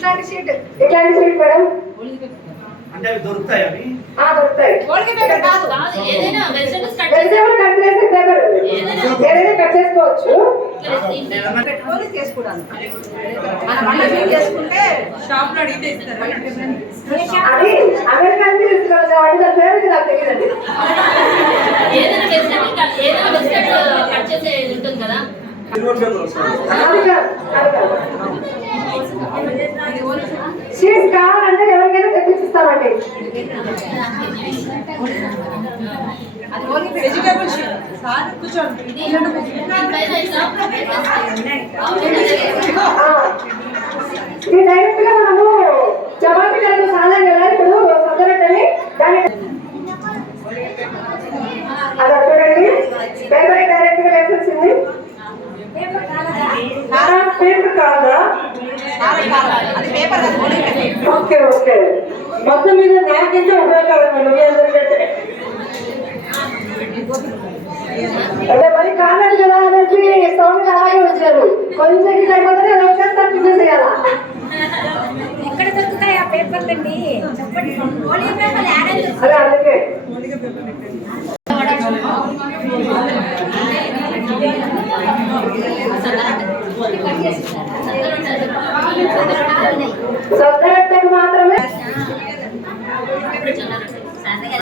ఇట్లాంటి షీట్ ఇట్లాంటి sheet madam? అంటే అవి దొరుకుతాయి అవి? ఆ, దొరుకుతాయి. హోల్కి పేపర్ కాదు. ఏదైనా వెజిటబుల్స్ కట్ వెజిటేబుల్ కట్ చేసే పేపర్ ఏదైనా కట్ చేసుకోవచ్చు. పెట్టుకొని చేసుకున్నాను మనం షీట్ చేసుకుంటే షాప్లో అడిగితే ఇస్తారు. అది అమెరికన్ తీసుకున్న కాబట్టి దాని పేరు నాకు తెలియదండి ఏదైనా వెజిటబుల్ కట్ ఏదైనా వెజిటబుల్ కట్ చేసేది ఉంటుంది కదా అది కాదు, అది కాదు. షీట్స్ కావాలంటే ఎవరికైనా తెప్పించిస్తామండి వెజిటేబుల్ షీట్ సార్ కూర్చోండి పేపర్ కాదా? Okay okay. మొత్తం మీద నాకైతే ఉపయోగకరం అంటే మరి కాలేదు కదా అనేసి సౌండ్ అలాగే వచ్చారు. కొంచెం టైం అయితే వచ్చేస్తాను బిజినెస్ కదా ఎక్కడ దొరుకుతాయి ఆ పేపర్లు అండి చెప్పండి అదే అలాగే పేపర్ So, thank you.